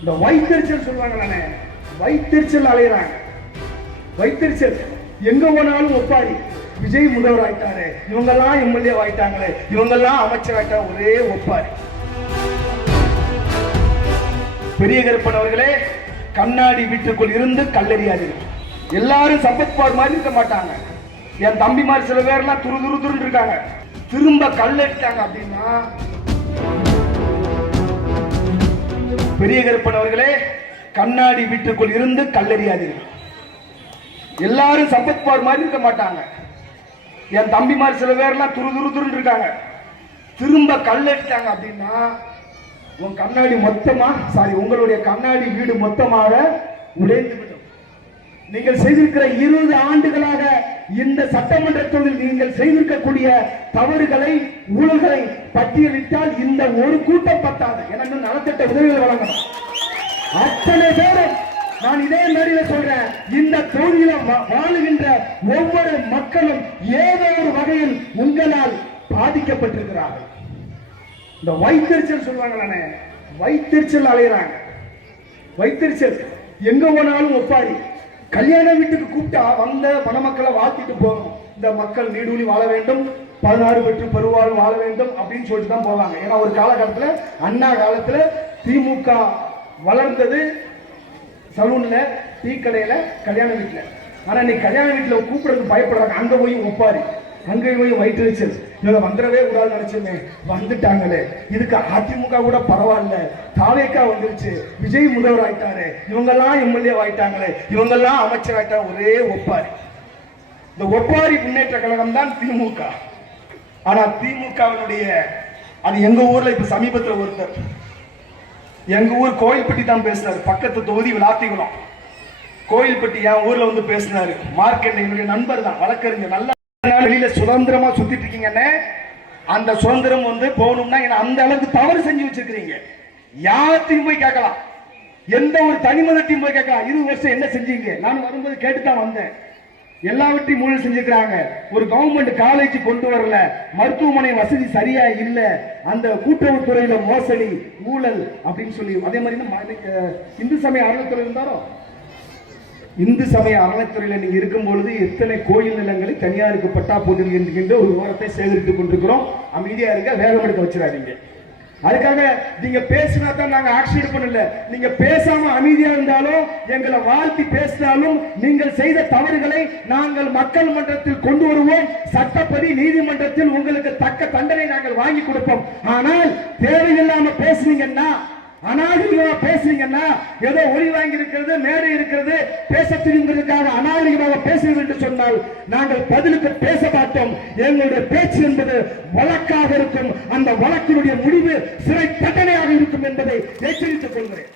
இந்த வைத்தறிச்சல் சொல்லுவாங்க, வைத்தறிச்சல் அலையிறாங்க. வைத்தறிச்சல் எங்க போனாலும் ஒப்பாரி. விஜய் முதல்வர் ஆயிட்டாரு, இவங்கெல்லாம் எம்எல்ஏ ஆயிட்டாங்களே, இவங்கெல்லாம் அமைச்சர் ஆயிட்டாங்க, ஒரே ஒப்பாரி. பெரிய கருப்பன் அவர்களே, கண்ணாடி வீட்டுக்குள் இருந்து கல்லறியாதீர்கள். எல்லாரும் சம்பத்குமார் மாதிரி இருக்க மாட்டாங்க. என் தம்பி மாதிரி சில பேர்லாம் துரு துரு துருன்னு இருக்காங்க. திரும்ப கல்லடித்தாங்க அப்படின்னா, பெரிய கருப்பன் அவர்களே, கண்ணாடி வீட்டுக்குள் இருந்து கல்லறியாதீர்கள். எல்லாரும் சம்பத்குமார் மாதிரி இருக்க மாட்டாங்க. என் தம்பி மாதிரி சில பேர்லாம் துரு துரு துருன்னு இருக்காங்க. திரும்ப கல்லடித்தாங்க அப்படின்னா, உன் கண்ணாடி மொத்தமா உங்களுடைய கண்ணாடி வீடு மொத்தமாக உடைந்து விடும். நீங்கள் செய்திருக்கிற 20 ஆண்டுகளாக இந்த சட்டமன்றத்தில் நீங்கள் செய்திருக்கக்கூடிய தவறுகளை, ஊழல்களை பட்டியலிட்டால் இந்த ஒரு கூட்டம் பத்தாது. எனக்கு நலத்திட்ட உதவிகள் வழங்கணும். அத்தனை பேரும் நான் இதே மேடையில சொல்றேன், இந்த தொகுதியில வாழுகின்ற ஒவ்வொரு மக்களும் ஏதோ ஒரு வகையில் உங்களால் பாதிக்கப்பட்டிருக்கிறார்கள். இந்த வைத்தறிச்சல் சொல்லுவாங்க, வைத்தறிச்சல் அலையிறாங்க. வைத்தறிச்சல் எங்க போனாலும் ஒப்பாரி. கல்யாண வீட்டுக்கு கூப்பிட்டா வந்த மணமக்களை வாழ்த்திட்டு போகணும். இந்த மக்கள் நீடூழி வாழ வேண்டும், 16 பெற்று பெருவாழ் வாழ வேண்டும் அப்படின்னு சொல்லிட்டு தான் போவாங்க. ஏன்னா ஒரு காலகட்டத்தில், அண்ணா காலத்தில் திமுக வளர்ந்தது சலூன்ல, டீ கடையில, கல்யாண வீட்டுல. ஆனா இன்னைக்கு கல்யாண வீட்டுல கூப்பிடுறதுக்கு பயப்படுறாங்க. அங்க போய் ஒப்பாரி, அங்கே போய் வயிற்றுச்சல். இவங்க வந்துடவே கூடாது நினைச்சுமே, வந்துட்டாங்களே. இதுக்கு அதிமுக கூட பரவாயில்ல, தாவேக்கா வந்துருச்சு, விஜய் முதல்வர் ஆயிட்டாரு, இவங்கெல்லாம் எம்எல்ஏ ஆயிட்டாங்களே, இவங்கெல்லாம் அமைச்சர் ஆயிட்டாங்க, ஒரே ஒப்பாரி. இந்த ஒப்பாரி முன்னேற்ற கழகம் தான் திமுக. ஆனா திமுகவினுடைய, அது எங்க ஊர்ல இப்ப சமீபத்தில் ஒருத்தர், எங்க ஊர் கோயில்பட்டி தான் பேசினாரு. பக்கத்து தொகுதி விளாத்திக்குளம், கோயில்பட்டி என் ஊர்ல வந்து பேசினாரு. மார்க்கெட் என்னுடைய நண்பர் தான், வழக்கறிஞர். நல்ல வெளியில சுதந்திரமா சுத்திட்டு இருக்கீங்கன்னு, அந்த சுதந்திரம் வந்து போகணும்னா அந்த அளவுக்கு தவறு செஞ்சு வச்சிருக்கீங்க. யார்த்தையும் போய் கேட்கலாம், எந்த ஒரு தனிமதத்தையும் போய் கேட்கலாம். 20 வருஷம் என்ன செஞ்சீங்க? நான் வரும்போது கேட்டுதான் வந்தேன். எல்லாவற்றையும் ஊழல் செஞ்சிருக்கிறாங்க. ஒரு கவர்மெண்ட் காலேஜ் கொண்டு வரல, மருத்துவமனை வசதி சரியா இல்ல, அந்த கூட்டுறவுத்துறையில மோசடி, ஊழல் அப்படின்னு சொல்லி. அதே மாதிரி இந்து சமய அறநிலையத்துறை இருந்தாரோ, இந்து சமய அறநிலையத்துறையில நீங்க இருக்கும் பொழுது எத்தனை கோயில் நிலங்களை தனியாருக்கு பட்டா போட்டிருக்கின்ற ஒரு விவரத்தை சேகரித்துக் கொண்டிருக்கிறோம். அமைதியா இருக்க, வேகம் எடுக்க வச்சிடாதீங்க. அதுக்காக நீங்க பேசினா தான் நாங்க ஆக்ஷன் பண்ணல. நீங்க பேசாம அமைதியா இருந்தாலும், எங்களை வாழ்த்தி பேசினாலும், நீங்கள் செய்த தவறுகளை நாங்கள் மக்கள் மன்றத்தில் கொண்டு வருவோம். சட்டப்படி நீதிமன்றத்தில் உங்களுக்கு தக்க தண்டனை நாங்கள் வாங்கி கொடுப்போம். ஆனால் தேவையில்லாம பேசுனீங்கன்னா, அநாகரிகமாக பேசுறீங்கன்னா, ஏதோ ஒளி வாங்கி இருக்கிறது, மேடை இருக்கிறது, பேச தெரியுங்கிறதுக்காக அநாகரிகமாக பேசுகிறீர்கள் என்று சொன்னால் நாங்கள் பதிலுக்கு பேச மாட்டோம். எங்களுடைய பேச்சு என்பது வழக்காக இருக்கும். அந்த வழக்கினுடைய முடிவு சிறை தண்டனையாக இருக்கும் என்பதை எச்சரித்துக் கொள்கிறேன்.